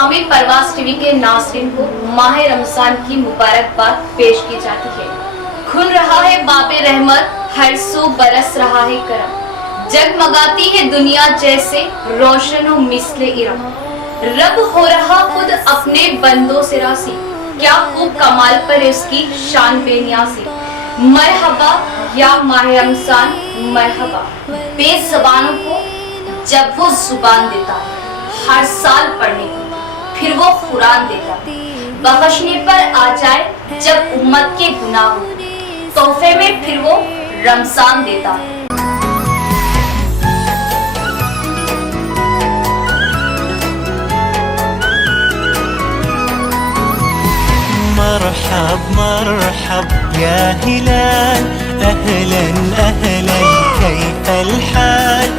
तमामी परवाज़ TV के नाज़रीन को माह रमजान की मुबारकबाद पेश की जाती है। खुल रहा है बाबे रहमत, हर सो बरस रहा है करम, जगमगाती है दुनिया जैसे रोशन व मिसले इरम। रब हो रहा खुद अपने बंदों से रासी, क्या खूब कमाल पर उसकी शान बेनियाज़ी। मरहबा या माह रमजान मरहबा, बेज़बानों को जब वो जुबान देता है हर साल पढ़ने को, फिर वो कुरान देता है बख्शने पर आ जाए जब उम्मत के गुनाह हो, तोहफे में फिर वो रमजान देता है। मरहब मरहब या हिलाल, अहलन अहलन कैफल हाल,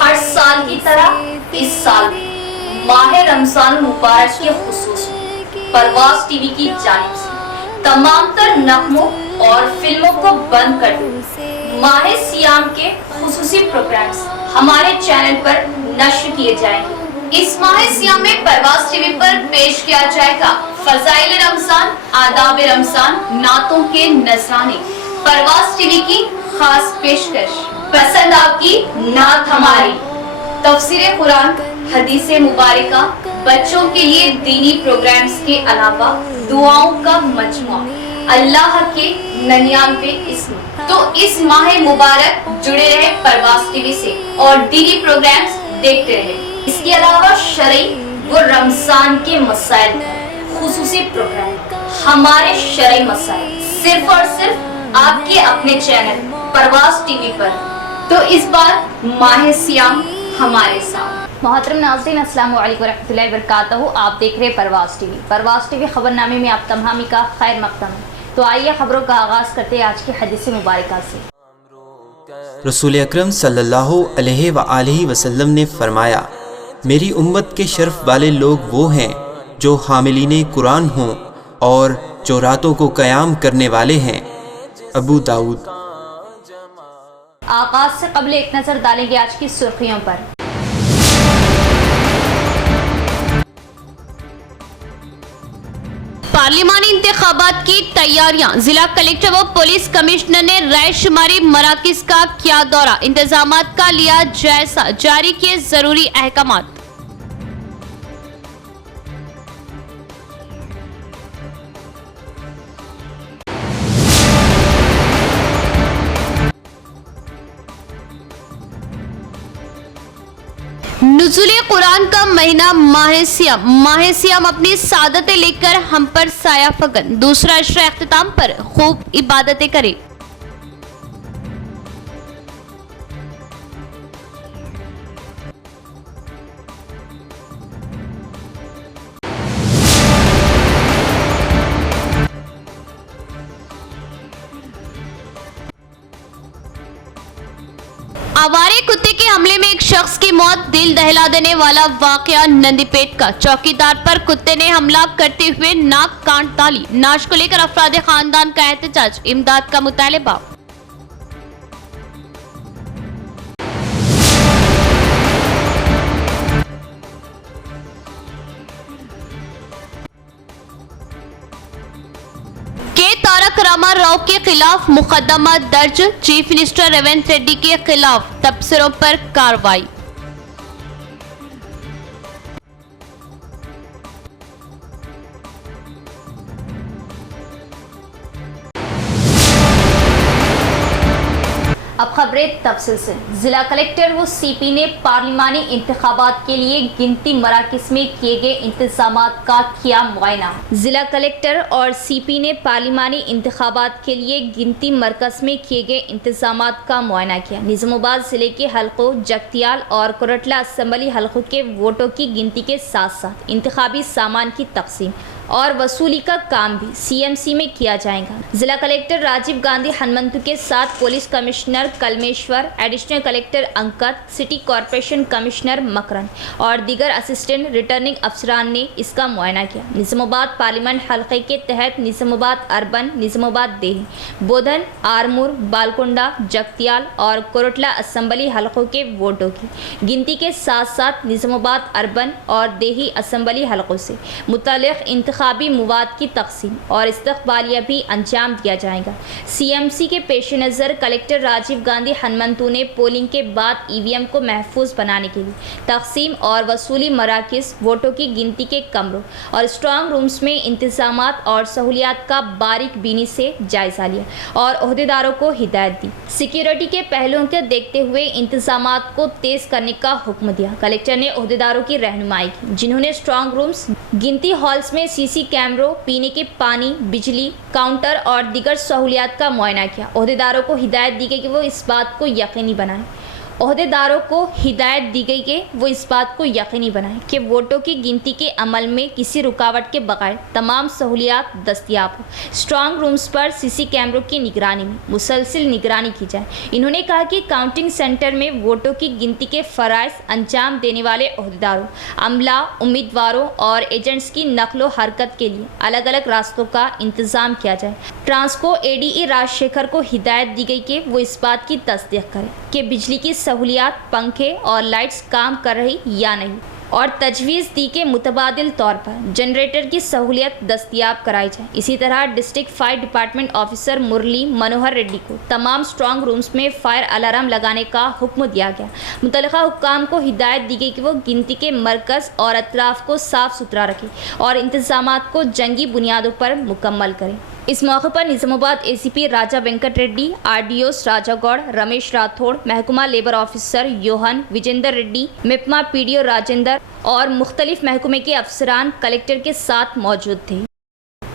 हर साल की तरह इस साल माह रमजान मुबारक के खुसूस परवाज़ टीवी की जानिब से तमाम तर नगमों और फिल्मों को बंद कर दो। माह सियाम के खुसूसी प्रोग्राम्स हमारे चैनल पर नश्र किए जाएंगे। इस माह सियाम में परवाज़ टीवी पर पेश किया जाएगा फज़ाइल रमजान, आदाब रमजान, नातों के नजराने। परवाज़ टीवी की खास पेशकश, पसंद आपकी नात हमारी, तफसीर कुरान, हदीसे मुबारका, बच्चों के लिए दीनी प्रोग्राम्स के अलावा दुआओं का मजमुआ, अल्लाह के 99 इस्म। तो इस माह मुबारक जुड़े रहे परवाज़ टीवी से और दीनी प्रोग्राम्स देखते रहे। इसके अलावा शरई व रमजान के मसाइल खुसूसी प्रोग्राम, हमारे शरई मसाइल सिर्फ और सिर्फ आपके अपने चैनल परवाज़ टीवी पर। तो इस बार माह सियाम हमारे साथ। मोहतरम नाज़रीन, अस्सलाम वालेकुम रहमतुल्लाहि व बरकातहू। आप देख रहे हैं परवाज़ टीवी। परवाज़ टीवी खबरनामे में आप तमामी का खैर मक़दम है। तो आइए खबरों का आगाज़ करते हैं आज की हदीस मुबारका से। रसूल अकरम सल्लल्लाहु अलैहि वसल्लम ने फरमाया, मेरी उम्मत के शर्फ वाले लोग वो हैं जो हामिलीने कुरान हों और जो रातों को क़याम करने वाले हैं। अबू दाऊद। आगाज़ से कबल एक नज़र डालेंगे आज की सुर्खियों पर। पार्लिमानी इंतखाबात की तैयारियां, जिला कलेक्टर व पुलिस कमिश्नर ने राय शुमारी मराकिज का किया दौरा, इंतजामात का लिया जायजा, जारी किए जरूरी अहकामात। नुज़ुले कुरान का महीना माह सियाम अपनी सादतें लेकर हम पर साया फगन, दूसरा इश्र इख्तिताम पर खूब इबादतें करें। आवारे कुत्ते के हमले में एक शख्स की मौत, दिल दहला देने वाला वाकया नंदीपेट का। चौकीदार पर कुत्ते ने हमला करते हुए नाक काट डाली, नाश को लेकर अफराद खानदान का एहतजाज, इमदाद का मुतालबा। तारक रामा राव के खिलाफ मुकदमा दर्ज, चीफ मिनिस्टर रेवंत रेड्डी के खिलाफ तबसरों पर कार्रवाई। अब खबरें तफसील से। जिला कलेक्टर व सीपी ने पार्लिमानी इंतखाबात के लिए गिनती मराकिज में किए गए इंतजामात का किया मुआयना। जिला कलेक्टर और सीपी ने पार्लिमानी इंतखाबात के लिए गिनती मरकज में किए गए इंतजामात का मुआयना किया। निज़ामाबाद जिले के हल्कों जगतियाल और कोरटला असम्बली हल्कों के वोटों की गिनती के साथ साथ इंतखाबी सामान की तकसीम और वसूली का काम भी सीएमसी में किया जाएगा। जिला कलेक्टर राजीव गांधी हनुमंतु के साथ police commissioner Kalmeshwar, additional collector Ankit, city corporation commissioner Makaran और दीगर असिस्टेंट रिटर्निंग अफसरान ने इसका मुआयना किया। निजामाबाद पार्लियामेंट हल्के के तहत निजामाबाद अर्बन, निजामाबाद देही, बोधन, आरमूर, बालकोंडा, जगतियाल और कोरटला असेंबली हलकों के वोटों की गिनती के साथ साथ निजामाबाद अर्बन और देही असेंबली हलकों से मुतल्लिक़ इंतखाबी मवाद की तक़सीम और इस्तक़बालिया भी अंजाम दिया जाएगा। सीएमसी के पेश नज़र कलेक्टर राजीव गांधी हनुमंतु ने पोलिंग के बाद ईवीएम को महफूज बनाने के लिए तक़सीम और वसूली मराकिज़, वोटों की गिनती के कमरों और स्ट्रॉन्ग रूम्स में इंतज़ामात और सहूलियात का बारीक बीनी से जायज़ा लिया और अहदेदारों को हिदायत दी। सिक्योरिटी के पहलुओं को देखते हुए इंतज़ामात को तेज़ करने का हुक्म दिया। कलेक्टर ने अहदेदारों की रहनुमाई की, जिन्होंने स्ट्रॉन्ग रूम्स, गिनती हॉल्स में सीसी कैमरों, पीने के पानी, बिजली, काउंटर और दीगर सहूलियात का मुआयना किया। अहदेदारों को हिदायत दी गई कि वो इस बात को यकीनी बनाएं कि वोटों की गिनती के अमल में किसी रुकावट के बगैर तमाम सहूलियात दस्तियाब हो। स्ट्रॉन्ग रूम्स पर सीसी कैमरों की निगरानी में मुसलसिल निगरानी की जाए। इन्होंने कहा कि काउंटिंग सेंटर में वोटों की गिनती के फ़राइज़ अंजाम देने वाले अहदेदारों, अमला, उम्मीदवारों और एजेंट्स की नकलो हरकत के लिए अलग अलग रास्तों का इंतज़ाम किया जाए। ट्रांसको एडीई राजशेखर को हिदायत दी गई कि वो इस बात की तस्दीक करें कि बिजली की सहूलियात, पंखे और लाइट्स काम कर रही या नहीं और तजवीज़ दी के मुतबादिल तौर पर जनरेटर की सहूलियत दस्तियाब कराई जाए। इसी तरह district fire department officer Murli Manohar Reddy को तमाम स्ट्रॉन्ग रूम्स में फायर अलार्म लगाने का हुक्म दिया गया। मुतल्लिका हुक्काम को हिदायत दी गई कि वो गिनती के मरकज़ और अतराफ़ को साफ़ सुथरा रखें और इंतज़ामात को जंगी बुनियादों पर मुकम्मल करें। इस मौके पर निजामाबाद एसीपी राजा वेंकट रेड्डी, आरडीओस राजागौड़, रमेश राठौड़, महकमा labour officer Yohan Vijender Reddy, MEPMA PDO Rajendra और मुख्तलिफ महकमे के अफसरान कलेक्टर के साथ मौजूद थे।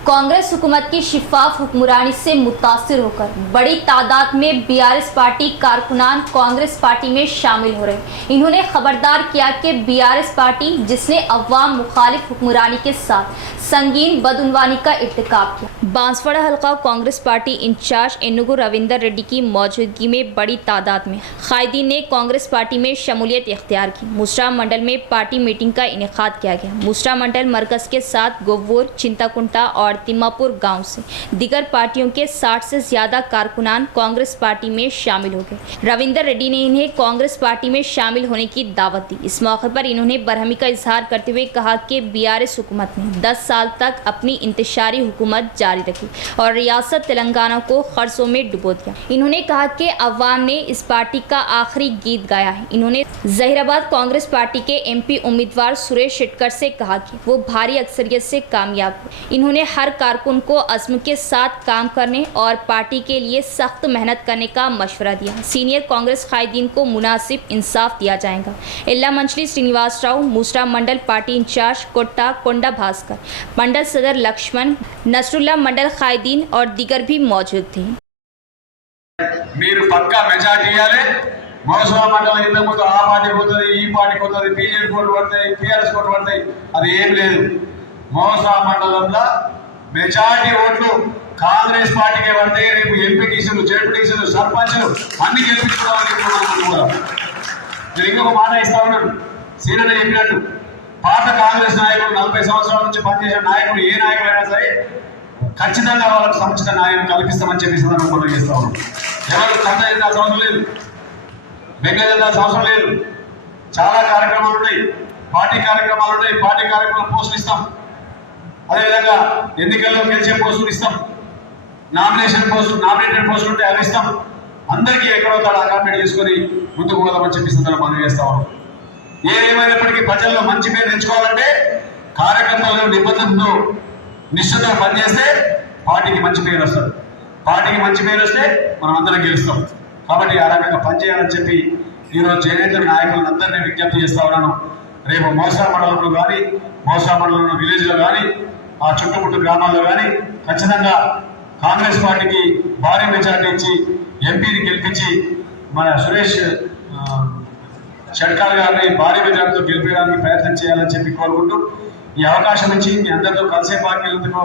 कांग्रेस हुकूमत की शिफाफ हुक्मरानी से मुतासिर होकर बड़ी तादाद में बीआरएस पार्टी कारकुनान कांग्रेस पार्टी में शामिल हो रहे। इन्होंने खबरदार किया कि बीआरएस पार्टी, जिसने अवाम मुखालिफ हुक्मरानी के साथ संगीन बदउनवानी का इर्तिकाब किया। बांसवाड़ा हल्का कांग्रेस पार्टी इंचार्ज एनुगु रविंदर रेड्डी की मौजूदगी में बड़ी तादाद में कायदीन ने कांग्रेस पार्टी में शमूलियत इख्तियार की। मुस्रा मंडल में पार्टी मीटिंग का इनेकाद किया गया। मुस्रा मंडल मरकज़ के साथ गोवूर, चिंताकुंटा और तिम्मापुर गांव से दीगर पार्टियों के 60 से ज़्यादा कारकुनान कांग्रेस पार्टी में शामिल हो गए। रविंदर रेड्डी ने इन्हें कांग्रेस पार्टी में शामिल होने की दावत दी। इस मौके पर इन्होंने बरहमी का इजहार करते हुए कहा कि बीआरएस हुकूमत ने 10 साल तक अपनी इंतशारी हुकूमत जारी रखी और रियासत तेलंगाना को खर्चों में डुबो दिया। इन्होंने कहा कि अवाम ने इस पार्टी का आखिरी गीत गाया है। इन्होंने जहीराबाद कांग्रेस पार्टी के एमपी उम्मीदवार सुरेश शेट्टर से कहा कि वो भारी अक्सरियत से कामयाब हुए। इन्होंने हर कारकुन को अज़्म के साथ काम करने और पार्टी के लिए सख्त मेहनत करने का मशवरा दिया। सीनियर कांग्रेस कायदीन को मुनासिब इंसाफ दिया जाएगा। इल्ला मंचली श्रीनिवास राव, मूसरा मंडल पार्टी इंचार्ज कोट्टा कोंडा भास्कर, मंडल सदर लक्ष्मण, नसरुल्ला मंडल कायदीन और दीगर भी मौजूद थे। మీరు పక్కా మెజార్టీ ఇవ్వాలి। మోసవా మండలం ఇంతకు ముందు ఆ పార్టీ పోతుంది, ఈ పార్టీ పోతుంది, బీజేపీ కోట్లు పడతాయి, టీఆర్ఎస్ కోట్లు పడతాయి, అది ఏం లేదు। మోసవా మండలంలో మెజార్టీ ఓట్లు కాంగ్రెస్ పార్టీకే పడతాయి। రేపు ఎంపీటీసీలు, జెడ్పీటీసీలు, సర్పంచ్లు అన్ని గెలిపించుకోవాలని కూడా నేను ఇంకొక మాట ఇస్తా ఉన్నాను। సీనియర్ చెప్పినట్టు పాత కాంగ్రెస్ నాయకులు 40 సంవత్సరాల నుంచి పనిచేసిన నాయకులు ఏ నాయకులైనా సరే ఖచ్చితంగా వాళ్ళకు సముచిత న్యాయం కల్పిస్తామని చెప్పి సందర్భంగా చేస్తా ఉన్నాం। ఎవరు కంద చేయాల్సిన అవసరం లేదు, బెంగ చేయాల్సిన అవసరం లేదు। చాలా కార్యక్రమాలు ఉన్నాయి, పార్టీ కార్యక్రమాలు ఉన్నాయి, పార్టీ కార్యక్రమాలు పోస్టులు ఇస్తాం। అదేవిధంగా ఎన్నికల్లో గెలిచే పోస్టులు ఇస్తాం, నామినేటెడ్ పోస్టులు ఉంటే అవి ఇస్తాం। అందరికీ ఎక్కడో కాడ అకామిడేట్ చేసుకొని ముందుకు పోదామని చెప్పి సందర్భంగా చేస్తా ఉన్నాం। ఏమైనప్పటికీ ప్రజల్లో మంచి పేరు తెచ్చుకోవాలంటే కార్యకర్తలు నిబంధనతో నిష్ఠతో పనిచేస్తే పార్టీకి మంచి పేరు వస్తుంది। పార్టీకి మంచి పేరు వస్తే మనం అందరం గెలుస్తాం। కాబట్టి ఆ రకంగా పనిచేయాలని చెప్పి ఈరోజు చేనేత నాయకులను అందరినీ విజ్ఞప్తి చేస్తా ఉన్నాను। రేపు మోసా మండలంలో కానీ, మోసా మండలంలో విలేజ్లో కానీ, ఆ చుట్టుముట్టు గ్రామాల్లో కానీ ఖచ్చితంగా కాంగ్రెస్ పార్టీకి భారీ మెజార్టీ ఇచ్చి ఎంపీని గెలిపించి మన సురేష్ షెట్కార్ గారిని భారీ మెజార్టీతో గెలిపించడానికి ప్రయత్నం చేయాలని చెప్పి కోరుకుంటూ ఈ అవకాశం ఇచ్చి మీ అందరితో కలిసే పాల్గొనేందుకు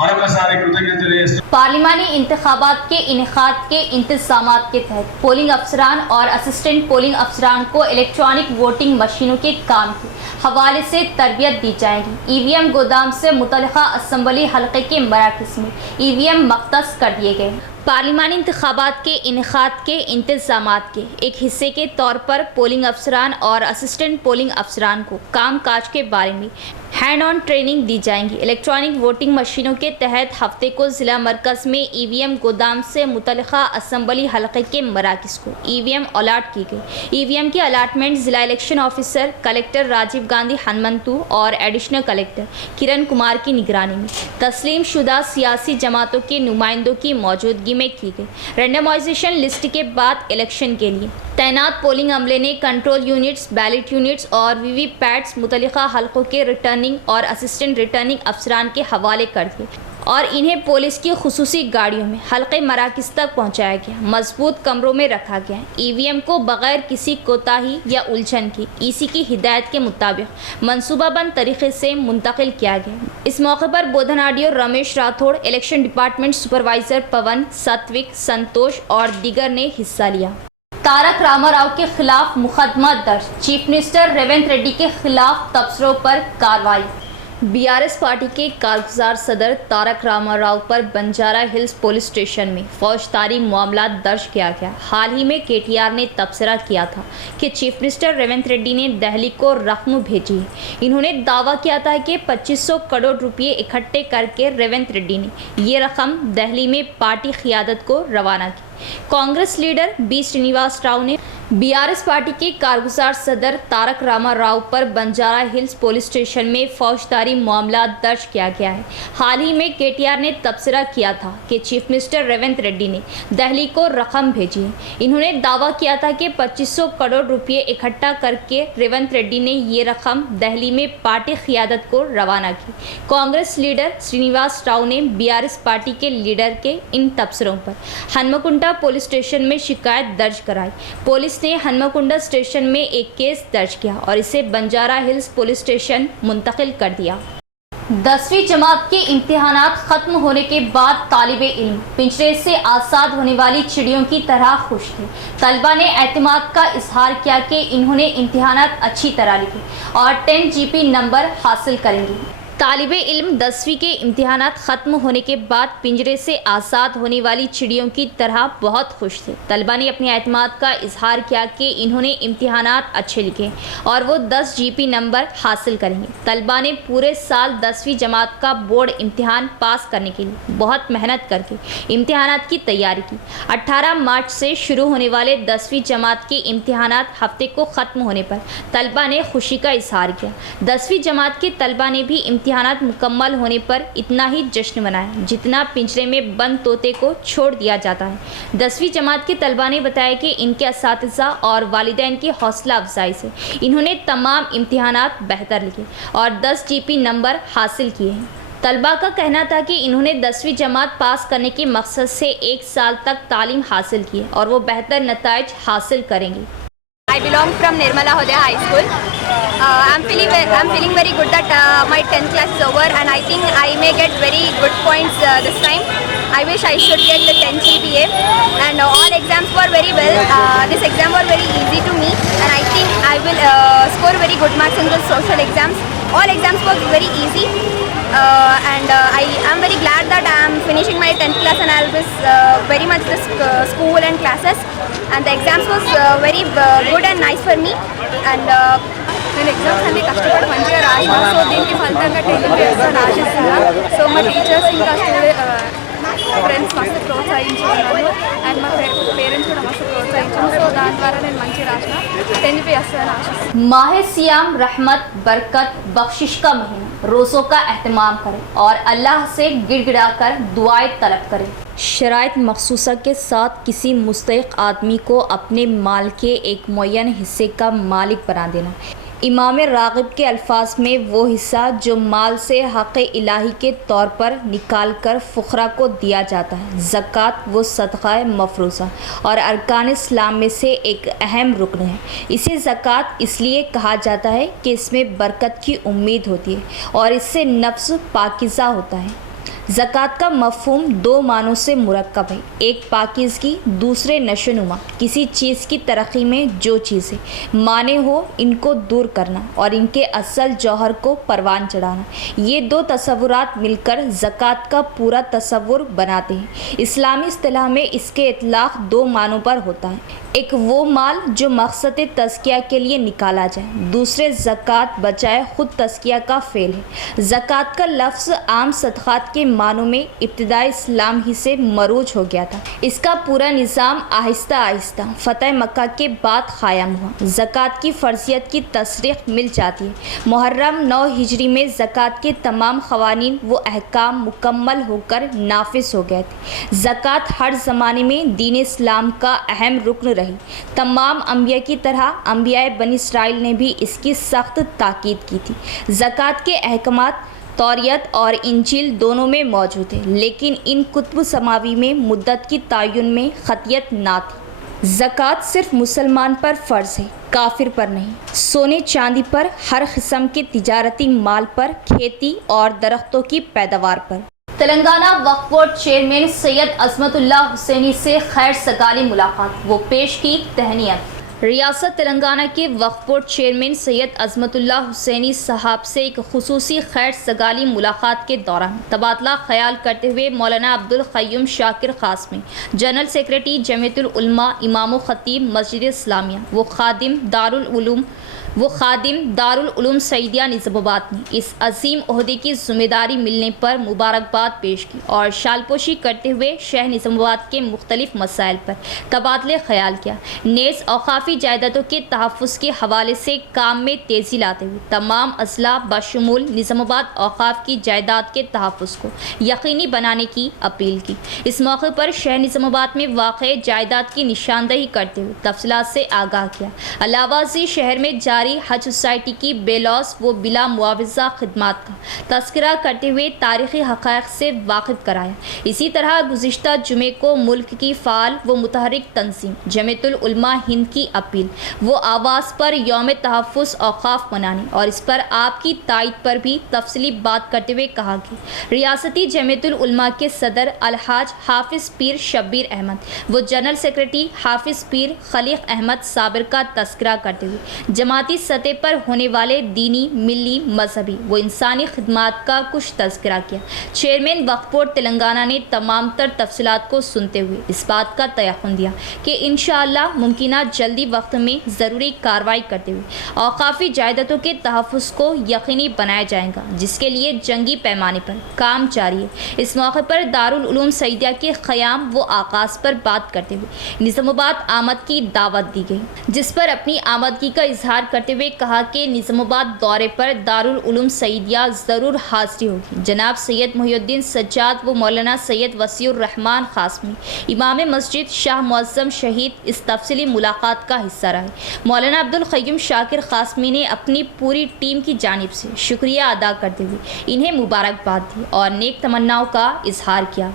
మరొకసారి కృతజ్ఞతలు తెలియజేస్తున్నాను। पार्लिमानी इंतखाबात के इनेकाद के इंतजामात के तहत पोलिंग अफसरान और असिस्टेंट पोलिंग अफसरान को इलेक्ट्रॉनिक वोटिंग मशीनों के काम के हवाले से तरबियत दी जाएगी। ईवीएम गोदाम से मुतल्लिका असम्बली हल्के के मराकज़ में ईवीएम मख्तस कर दिए गए। पार्लिमानी इंतखाबात के इनेकाद के इंतजामात के एक हिस्से के तौर पर पोलिंग अफसरान और असिस्टेंट पोलिंग अफसरान को काम काज के बारे में हैंड ऑन ट्रेनिंग दी जाएंगी। इलेक्ट्रॉनिक वोटिंग मशीनों के तहत हफ्ते को ज़िला मरकज़ में ईवीएम गोदाम से मुतल्लिका असम्बली हल्के के मराकज़ को ईवीएम अलाट की गई। ईवीएम की अलाटमेंट ज़िला election officer collector Rajiv Gandhi Hanumanthu और एडिशनल कलेक्टर किरण कुमार की निगरानी में तस्लीम शुदा सियासी जमातों के नुमाइंदों की मौजूदगी में की गई। रेंडमाइजेशन लिस्ट के बाद इलेक्शन के लिए तैनात पोलिंग अमले ने कंट्रोल यूनिट्स, बैलेट यूनिट्स और वीवीपैट्स मुतल्लिका हल्कों के रिटर्निंग और असिस्टेंट रिटर्निंग अफसरान के हवाले कर दिए और इन्हें पुलिस की खुसूसी गाड़ियों में हल्के मराकज़ तक पहुंचाया गया। मजबूत कमरों में रखा गया। ईवीएम को बगैर किसी कोताही या उलझन की ईसी की हिदायत के मुताबिक मनसूबाबंद तरीके से मुंतकिल किया गया। इस मौके पर Bodhan RDO Ramesh Rathod, election department supervisor Pavan, Satvik, Santosh और दीगर ने हिस्सा लिया। तारक रामाराव के खिलाफ मुकदमा दर्ज, चीफ मिनिस्टर रेवंत रेड्डी के खिलाफ तबसरों पर कार्रवाई। बीआरएस पार्टी के कारगुजार सदर तारक रामाराव पर बंजारा हिल्स पुलिस स्टेशन में फौजदारी मामला दर्ज किया गया। हाल ही में केटीआर ने तबसरा किया था कि चीफ मिनिस्टर रेवंत रेड्डी ने दिल्ली को रकम भेजी है। इन्होंने दावा किया था कि 2500 करोड़ रुपए इकट्ठे करके रेवंत रेड्डी ने ये रकम दिल्ली में पार्टी क़ियादत को रवाना की। कांग्रेस लीडर बी श्रीनिवास राव ने बीआरएस पार्टी के कारगुजार सदर तारक रामाराव पर बंजारा हिल्स पुलिस स्टेशन में फौजदारी मामला दर्ज किया गया है। हाल ही में केटीआर ने तबसरा किया था कि चीफ मिनिस्टर रेवंत रेड्डी ने दिल्ली को रकम भेजी है। इन्होंने दावा किया था कि 2500 करोड़ रुपए इकट्ठा करके रेवंत रेड्डी ने ये रकम दिल्ली में पार्टी क़ियादत को रवाना की। कांग्रेस लीडर श्रीनिवास राव ने बीआरएस पार्टी के लीडर के इन तबसरों पर हनुमकुंडा पुलिस स्टेशन में शिकायत दर्ज कराई। पुलिस ने हनुमकुंडा स्टेशन में एक केस दर्ज किया और इसे बंजारा हिल्स पुलिस स्टेशन मुंतकिल कर दिया। 10वीं जमात के इम्तिहानात ख़त्म होने के बाद तालिबे इल्म पिंजरे से आज़ाद होने वाली चिड़ियों की तरह खुश थे। तलबा ने एतमाद का इजहार किया कि इन्होंने इम्तिहानात अच्छी तरह लिखे और 10 GP नंबर हासिल करेंगे। तालिबे इल्म 10वीं के इम्तिहानात ख़त्म होने के बाद पिंजरे से आज़ाद होने वाली चिड़ियों की तरह बहुत खुश थे। तलबा ने अपने एतमाद का इजहार किया कि इन्होंने इम्तिहानात अच्छे लिखे और वो 10 GP नंबर हासिल करेंगे। तलबा ने पूरे साल 10वीं जमात का बोर्ड इम्तिहान पास करने के लिए बहुत मेहनत करके इम्तिहानात की तैयारी की। 18 मार्च से शुरू होने वाले 10वीं जमात के इम्तिहानात हफ्ते को ख़त्म होने पर तलबा ने खुशी का इजहार किया। 10वीं जमात के तलबा ने भी इम्तिहानात मुकम्मल होने पर इतना ही जश्न मनाया जितना पिंजरे में बंद तोते को छोड़ दिया जाता है। 10वीं जमात के तलबा ने बताया कि इनके असातिज़ा और वालिदैन की हौसला अफजाई से इन्होंने तमाम इम्तिहानात बेहतर लिखे और 10 GP नंबर हासिल किए हैं। तलबा का कहना था कि इन्होंने 10वीं जमात पास करने के मकसद से 1 साल तक तालीम हासिल की है और वो बेहतर नताइज हासिल करेंगे। I belong from Nirmala Hodaya High School. I'm feeling very good that my 10th class is over and I think I may get very good points this time. I wish I should get the 10 GPA and all exams were very well. This exam was very easy to me and I think I will score very good marks in the social exams. All exams were very easy and I am very glad that I am finishing my 10th class and I will miss very much this school and classes. And the exams was very good and nice for me and నేను exams అన్ని కష్టపడి మంచిగా రాసిన so దీనికి ఫలితంగా 10th చేస్తాను ఆశిస్తున్నా so మా teachers ఇంకా ఫ్రెండ్స్ మస్తు ప్రోత్సహించుకున్నారు అండ్ మా పేరెంట్స్ కూడా మస్తు ప్రోత్సహించారు సో దాని ద్వారా నేను మంచిగా రాసిన 10th వస్తాను ఆశిస్తున్నాను। माह सियाम रहमत, बरकत, बख्शिश का महीना, रोज़ों का एहतमाम करें और अल्लाह से गिड़गिड़ा कर दुआएं तलब करें। शराइत मखसूसा के साथ किसी मुस्तहिक आदमी को अपने माल के एक मुअय्यन हिस्से का मालिक बना देना इमाम राग़िब के अल्फाज में वो हिस्सा जो माल से हक़ इलाही के तौर पर निकाल कर फ़ुक़रा को दिया जाता है, ज़कात वो सदक़ा मफ़रूज़ा और अरकान इस्लाम में से एक अहम रुकन है। इसे ज़कात इसलिए कहा जाता है कि इसमें बरकत की उम्मीद होती है और इससे नफ्स पाकीज़ा होता है। ज़कात का मफ़हूम दो मानों से मुरक्कब है, एक पाकीज़गी, दूसरे नशोनुमा। किसी चीज़ की तरक्की में जो चीज़ें माने हो इनको दूर करना और इनके असल जौहर को परवान चढ़ाना, ये दो तसव्वुरात मिलकर ज़कात का पूरा तसव्वुर बनाते हैं। इस्लामी इस्तिलाह में इसके इतलाक़ दो मानों पर होता है, एक वो माल जो मकसद तज़किया के लिए निकाला जाए, दूसरे ज़कात बचाए ख़ुद तज़किया का फ़ेल है। ज़कात का लफ्ज़ आम सदक़ात के मानों में इब्तिदाई इस्लाम ही से मरूज हो गया था। इसका पूरा निज़ाम आहिस्ता आहिस्ता फ़तह मक्का के बाद क़ायम हुआ। ज़कात की फ़र्ज़ियत की तसरीह मिल जाती है। मुहर्रम 9 हिजरी में ज़कात के तमाम क़वानीन व अहकाम मुकम्मल होकर नाफिज हो गए थे। ज़कात हर ज़माने में दीन इस्लाम का अहम रुकन रही। तमाम अम्बिया की तरह अम्बिया बनी इसराइल ने भी इसकी सख्त ताकीद की थी। ज़कात के अहकामात तौरियत और इंजील दोनों में मौजूद है, लेकिन इन कुतुब समावी में मुद्दत की तयन में ख़तियत ना थी। ज़कात सिर्फ मुसलमान पर फ़र्ज़ है, काफिर पर नहीं। सोने चांदी पर, हर किस्म के तिजारती माल पर, खेती और दरख्तों की पैदावार पर। तेलंगाना वक्फ बोर्ड चेयरमैन सैयद अज़मतुल्लाह हुसैनी से खैर सगाली मुलाकात, वो पेश की तहनीत। रियासत तेलंगाना के वक्फ बोर्ड चेयरमैन सैयद अज़मतुल्लाह हुसैनी साहब से एक खुसूसी खैर सगाली मुलाकात के दौरान तबादला ख्याल करते हुए मौलाना अब्दुल क़य्यूम शाकिर क़ासमी, जनरल सेक्रेटरी जमीयतुल उलमा इमाम ख़तीब मस्जिद इस्लामिया वो खादिम दारुल उलूम सईदिया निज़ामाबाद ने इस अजीम ओहदे की ज़िम्मेदारी मिलने पर मुबारकबाद पेश की और शालपोशी करते हुए शहर निज़ामाबाद के मुख्तलिफ मसाइल पर तबादले ख्याल किया। नेज़ औक़ाफ़ी जायदादों के तहफ़्फ़ुज़ के हवाले से काम में तेज़ी लाते हुए तमाम अज़ला बशमूल निज़ामाबाद औक़ाफ़ की जायदाद के तहफ़्फ़ुज़ को यकीनी बनाने की अपील की। इस मौके पर शहर निज़ामाबाद में वाक़ जायदाद की निशानदही करते हुए तफसीलात से आगाह किया। अलावाज़ी शहर में जारी हज सोसाइटी की बेलौस व बिला मुआवजा खिदमात का तस्करा करते हुए तारीख़ी हक़ाइक़ से वाकिफ़ कराया। इसी तरह गुज़िश्ता जुमे को मुल्क की फ़ाल व मुतहरिक तंजीम जमीयतुल उलमा हिंद की अपील वो आवाज़ पर यौम तहफ़्फ़ुज़ औक़ाफ़ मनाने और इस पर आपकी तायद पर भी तफसीली बात करते हुए कहा कि रियासती जमीयतुल उलमा के सदर अलहाज हाफिज़ पीर शब्बीर अहमद व जनरल सेक्रेटरी हाफिज़ पीर खलीक़ अहमद साबिर का तस्करा करते हुए जमाती सतह पर होने वाले दीनी, मिली, मजहबी व इंसानी खिदमात का कुछ तज़किरा किया। चेयरमैन वक्फ बोर्ड तेलंगाना ने तमाम तर तफसीलात को सुनते हुए इस बात का तयक़ुन दिया कि इंशाअल्लाह मुमकिना जल्दी वक्त में ज़रूरी कार्रवाई करते हुए औक़ाफ़ी जायदादों के तहफ़्फ़ुज़ को यकीनी बनाया जाएगा, जिसके लिए जंगी पैमाने पर काम जारी है। इस मौके पर दारुल उलूम सईदिया के क़याम व आगाज़ पर बात करते हुए निज़ामाबाद आमद की दावत दी गई, जिस पर अपनी आमदगी का इजहार करते हुए कहा कि निज़ामाबाद दौरे पर दारुल उलूम सईदिया ज़रूर हाज़िरी होगी। जनाब सैयद मुहिउद्दीन सज्जाद व मौलाना सैयद वसीउर रहमान क़ासमी इमाम मस्जिद शाह मुअज़्ज़म शहीद इस तफसीली मुलाकात का हिस्सा रहे। मौलाना अब्दुल क़य्यूम शाकिर क़ासमी ने अपनी पूरी टीम की जानिब से शुक्रिया अदा करते हुए इन्हें मुबारकबाद दी और नेक तमन्नाओं का इजहार किया।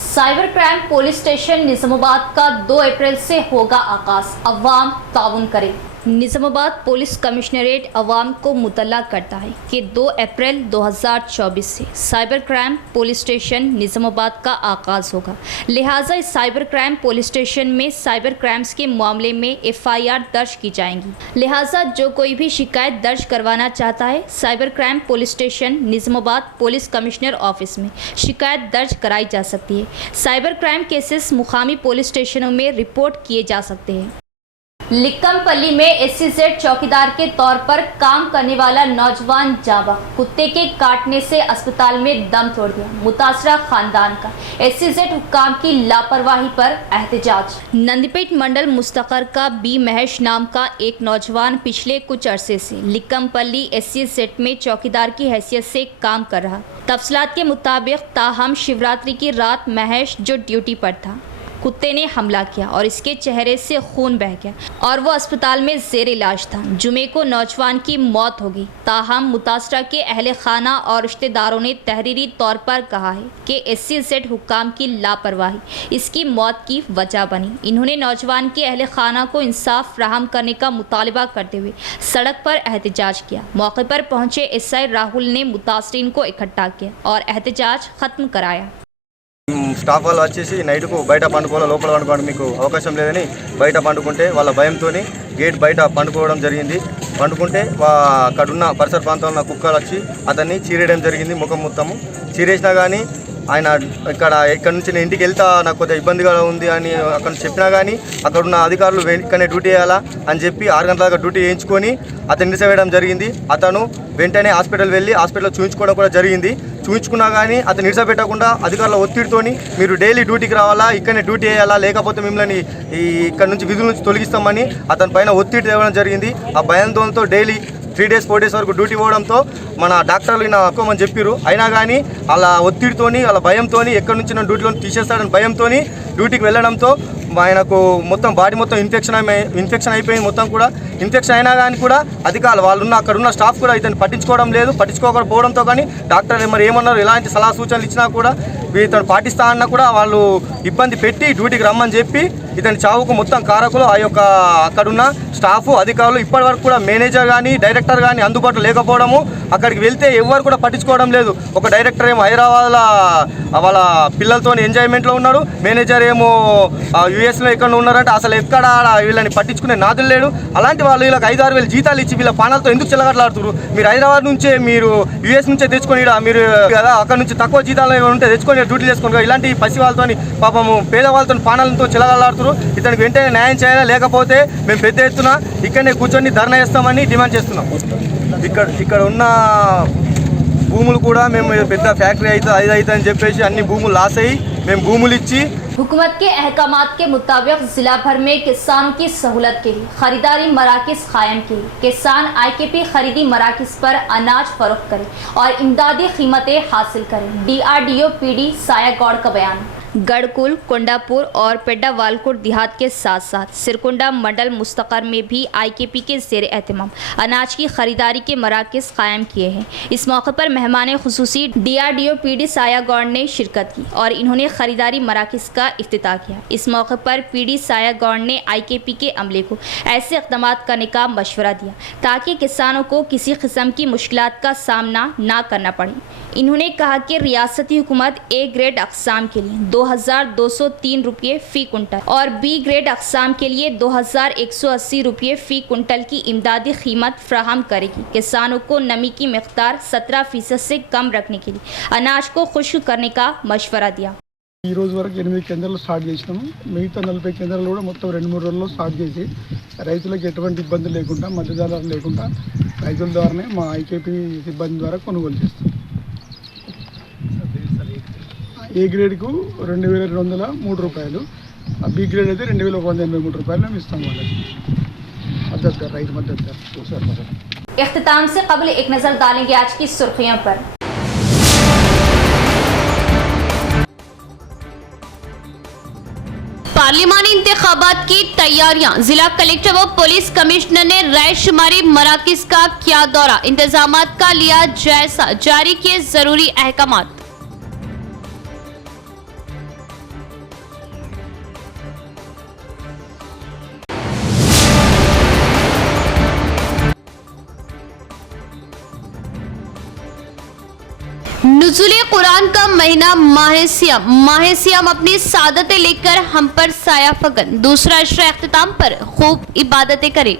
Cyber crime police station Nizamabad का 2 अप्रैल से होगा आगाज़, अवाम ताउन करें। निज़ामाबाद पुलिस कमिश्नरेट अवाम को मुतल्ला करता है कि 2 अप्रैल 2024 से cyber crime police station Nizamabad का आगाज़ होगा। लिहाजा इस साइबर क्राइम पुलिस स्टेशन में साइबर क्राइम्स के मामले में FIR दर्ज की जाएंगी। लिहाजा जो कोई भी शिकायत दर्ज करवाना चाहता है, cyber crime police station Nizamabad police commissioner office में शिकायत दर्ज कराई जा सकती है। साइबर क्राइम केसेस मुकामी पुलिस स्टेशनों में रिपोर्ट किए जा सकते हैं। लिक्कमपल्ली में SCZ चौकीदार के तौर पर काम करने वाला नौजवान जावा कुत्ते के काटने से अस्पताल में दम तोड़ दिया। मुतासरा खानदान का SCZ हुक्काम की लापरवाही पर एहतजाज। नंदीपेट मंडल मुस्तकर का B महेश नाम का एक नौजवान पिछले कुछ अरसे से लिक्कमपल्ली SCZ में चौकीदार की हैसियत से काम कर रहा। तफसीलात के मुताबिक ताहम शिवरात्रि की रात महेश जो ड्यूटी पर था, कुत्ते ने हमला किया और इसके चेहरे से खून बह गया और वो अस्पताल में जेर इलाज था। जुमे को नौजवान की मौत हो गई। ताहम मुतासरा के अहले खाना और रिश्तेदारों ने तहरीरी तौर पर कहा है कि SCZ हुक्काम की लापरवाही इसकी मौत की वजह बनी। इन्होंने नौजवान के अहले खाना को इंसाफ फराहम करने का मुतालबा करते हुए सड़क पर एहतजाज किया। मौके पर पहुंचे SI राहुल ने मुतासरीन को इकट्ठा किया और एहतजाज खत्म कराया। స్టాఫ్ వాళ్ళు వచ్చేసి నైట్కు బయట పండుకోవాలి, లోపల పండుకోవడానికి మీకు అవకాశం లేదని బయట పండుకుంటే వాళ్ళ భయంతో గేట్ బయట పండుకోవడం జరిగింది. పండుకుంటే అక్కడున్న పరిసర ప్రాంతంలో ఉన్న కుక్కలు వచ్చి అతన్ని చీరేయడం జరిగింది. ముఖం మొత్తము చీరేసినా కానీ ఆయన ఇక్కడ నుంచి నేను ఇంటికి వెళ్తా, నాకు కొద్దిగా ఇబ్బందిగా ఉంది అని అక్కడ చెప్పినా కానీ అక్కడున్న అధికారులు ఇక్కడనే డ్యూటీ చేయాలా అని చెప్పి 6 గంటల దాకా డ్యూటీ చేయించుకొని అతను నిలిచివేయడం జరిగింది. అతను వెంటనే హాస్పిటల్ వెళ్ళి హాస్పిటల్లో చూయించుకోవడం కూడా జరిగింది. చూయించుకున్నా కానీ అతను నిలిచిపెట్టకుండా అధికారుల ఒత్తిడితోని మీరు డైలీ డ్యూటీకి రావాలా, ఇక్కడనే డ్యూటీ చేయాలా, లేకపోతే మిమ్మల్ని ఇక్కడ నుంచి విధుల నుంచి తొలగిస్తామని అతని పైన ఒత్తిడి తేవడం జరిగింది. ఆ భయాందోళనతో డైలీ 3 days 4 days వరకు డ్యూటీ పోవడంతో మన డాక్టర్లు ఒక్కమని చెప్పారు. అయినా కానీ అలా ఒత్తిడితోని వాళ్ళ భయంతో ఎక్కడి నుంచి నన్ను డ్యూటీలో తీసేస్తాడని భయంతో డ్యూటీకి వెళ్ళడంతో ఆయనకు మొత్తం బాడీ మొత్తం ఇన్ఫెక్షన్ అయిపోయింది. మొత్తం కూడా ఇన్ఫెక్షన్ అయినా కానీ కూడా అధికారులు అక్కడున్న స్టాఫ్ కూడా ఇతను పట్టించుకోవడం లేదు. పట్టించుకోకపోవడంతో కానీ డాక్టర్లు మరి ఏమన్నారు, ఎలాంటి సలహా సూచనలు ఇచ్చినా కూడా ఇతను పాటిస్తా అన్నా కూడా వాళ్ళు ఇబ్బంది పెట్టి డ్యూటీకి రమ్మని చెప్పి ఇతని చావుకు మొత్తం కారకులు ఆ యొక్క అక్కడున్న స్టాఫ్ అధికారులు. ఇప్పటి వరకు కూడా మేనేజర్ కానీ డైరెక్టర్ కానీ అందుబాటులో లేకపోవడము, అక్కడికి వెళ్తే ఎవరు కూడా పట్టించుకోవడం లేదు. ఒక డైరెక్టర్ ఏమో హైదరాబాద్ వాళ్ళ పిల్లలతో ఎంజాయ్మెంట్లో ఉన్నాడు, మేనేజర్ ఏమో US లో ఎక్కడ ఉన్నారంటే అసలు ఎక్కడ వీళ్ళని పట్టించుకునే నాదులు లేడు. అలాంటి వాళ్ళు వీళ్ళకి 5-6 వేలు జీతాలు ఇచ్చి వీళ్ళ పానాలతో ఎందుకు చెలగట్లాడుతున్నారు? మీరు హైదరాబాద్ నుంచే మీరు US నుంచే తెచ్చుకొని మీరు కదా అక్కడ నుంచి తక్కువ జీతాలు ఉంటే తెచ్చుకొని డ్యూటీ చేసుకుని ఇలాంటి పసి వాళ్ళతో పాపము పేదవాళ్ళతో పానాలతో చెలగలాడుతున్నారు. ఇతనికి వెంటనే న్యాయం చేయాలా, లేకపోతే మేము పెద్ద ఎత్తున ఇక్కడనే కూర్చొని ధర్నా చేస్తామని డిమాండ్ చేస్తున్నాం. ఇక్కడ ఉన్న భూములు కూడా మేము పెద్ద ఫ్యాక్టరీ అయితే అని చెప్పేసి అన్ని భూములు లాస్ అయ్యి మేము భూములు ఇచ్చి हुकूमत के अहकामात के मुताबिक जिला भर में किसानों की सहूलत के लिए खरीदारी मराकज़ कायम किए। किसान IKP खरीदी मराकज़ पर अनाज फरोख्त करें और इमदादी कीमतें हासिल करें। DRDO PD सायागौड़ का बयान। गढ़कुल, कोंडापुर और पेड्डावालकोट देहात के साथ साथ सिरकुंडा मंडल मुस्तकर में भी IKP के ज़ेर एहतमाम अनाज की खरीदारी के मराकज़ कायम किए हैं। इस मौके पर मेहमान खुसूसी DRDO PD सायागौड़ ने शिरकत की और इन्होंने खरीदारी मराकज़ का इफ्तिताह किया। इस मौके पर PD सायागौड़ ने IKP के अमले को ऐसे इक़दाम करने का मशवरा दिया ताकि किसानों को किसी किस्म की मुश्किलात का सामना ना करना पड़े। इन्होंने कहा कि रियासती हुकूमत A ग्रेड अक़साम के लिए 2203 रुपये फ़ी कुंटल और B ग्रेड अक़साम के लिए 2180 रुपये फ़ी कुंटल की इमदादी कीमत फ्राहम करेगी। किसानों को नमी की मिक़दार 17% से कम रखने के लिए अनाज को खुश्क करने का मशवरा दिया। ఈ రోజు వరకు 8 కేంద్రాలు స్టార్ట్ చేసినాము. మిగతా 40 కేంద్రాలు కూడా మొత్తం 2-3 రోజుల్లో స్టార్ట్ చేసి రైతులకు ఎటువంటి ఇబ్బంది లేకుండా, మధ్యదళాలు లేకుండా రైతుల ద్వారానే మా IKP సిబ్బంది ద్వారా కొనుగోలు చేస్తాం. A గ్రేడ్కు 2203 రూపాయలు, B గ్రేడ్ అయితే 2183 రూపాయలు మేము ఇస్తాం వాళ్ళకి మద్దతు ధర, రైతు మద్దతు ధర. इख्तिताम से कबल एक नज़र डालेंगे आज की सुर्खियों पर। पार्लिमानी इंतखाबात की तैयारियां, जिला कलेक्टर व पुलिस कमिश्नर ने राय शुमारी मराकज़ का किया दौरा, इंतजामात का लिया जायजा, जारी किए जरूरी अहकामात। नुज़ुले कुरान का महीना माह सियाम अपनी सादतें लेकर हम पर साया फगन, दूसरा अशरा इख्तिताम पर खूब इबादतें करें।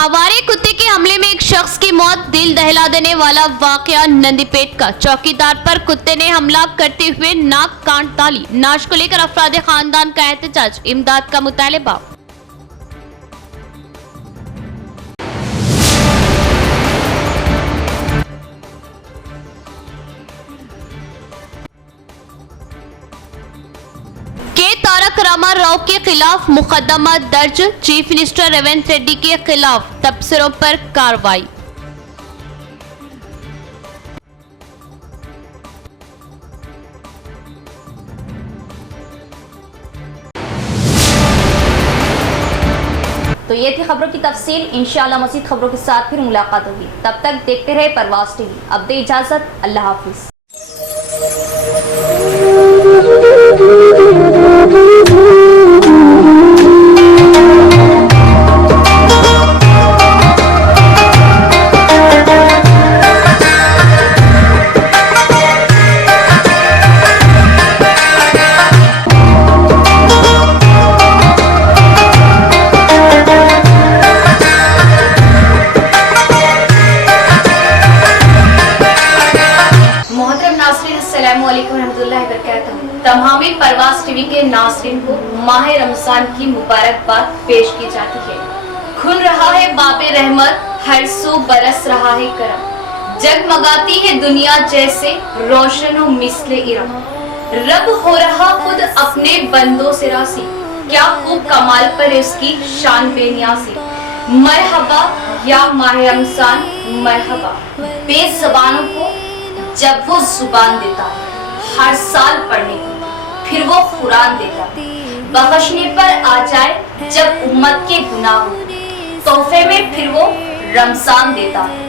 आवारे कुत्ते के हमले में एक शख्स की मौत, दिल दहला देने वाला वाकया नंदीपेट का। चौकीदार पर कुत्ते ने हमला करते हुए नाक कान ताली, नाश को लेकर अफराद खानदान का एहतजाज, इमदाद का मुतालबा। रामा राव के खिलाफ मुकदमा दर्ज, चीफ मिनिस्टर रेवंत रेड्डी के खिलाफ तबसरों पर कार्रवाई। तो ये थी खबरों की तफसील। इंशाअल्लाह मज़ीद खबरों के साथ फिर मुलाकात होगी। तब तक देखते रहे परवाज़ टीवी। अब दे इजाज़त, अल्लाह हाफिज़। तमाम परवाज़ टीवी के नाज़रीन को माह रमज़ान की मुबारकबाद पेश की जाती है। खुल रहा है बाबे रहमत, हर सो बरस रहा है करम, जगमगाती है दुनिया जैसे रोशन व मिसले इरम। रब हो रहा खुद अपने बंदों से रासी, क्या खूब कमाल पर उसकी शान बेनियासी। मरहबा या माह रमज़ान मरहबा, बेज़बानों को जब वो जुबान देता है हर साल पढ़ने को, फिर वो कुरान देता है बख्शने पर आ जाए जब उम्मत के गुनाह हो, तोहफे में फिर वो रमजान देता है।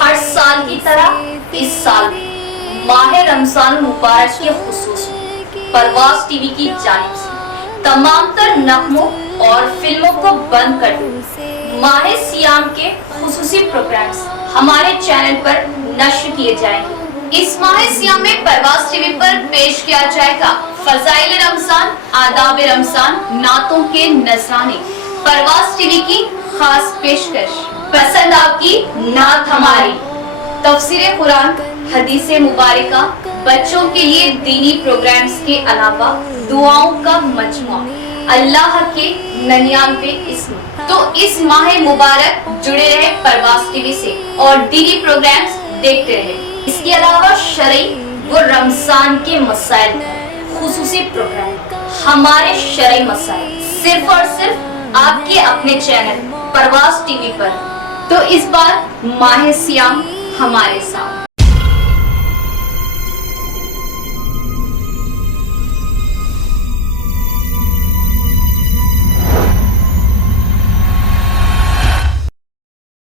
हर साल की तरह इस साल भी माह रमजान मुबारक के खुसूस परवाज़ टीवी की जानिब से तमाम तर नगमों और फिल्मों को बंद कर दो। माह सियाम के खुसूसी प्रोग्राम्स हमारे चैनल पर नश्र किए जाएंगे। इस माह सियाम में परवाज़ टीवी पर पेश किया जाएगा फज़ाइल रमजान, आदाब रमजान, नातों के नजराने। परवाज़ टीवी की खास पेशकश, पसंद आपकी नात हमारी, तफसीर कुरान, हदीसे मुबारका, बच्चों के लिए दीनी प्रोग्राम्स के अलावा दुआओं का मजमुआ, अल्लाह के 99 इस्म। तो इस माह मुबारक जुड़े रहे परवाज़ टीवी से और दीनी प्रोग्राम्स देखते रहे। इसके अलावा शरई व रमजान के मसाइल खुसूसी प्रोग्राम, हमारे शरई मसाइल सिर्फ और सिर्फ आपके अपने चैनल परवाज़ टीवी पर। तो इस बार माह सियाम हमारे साथ।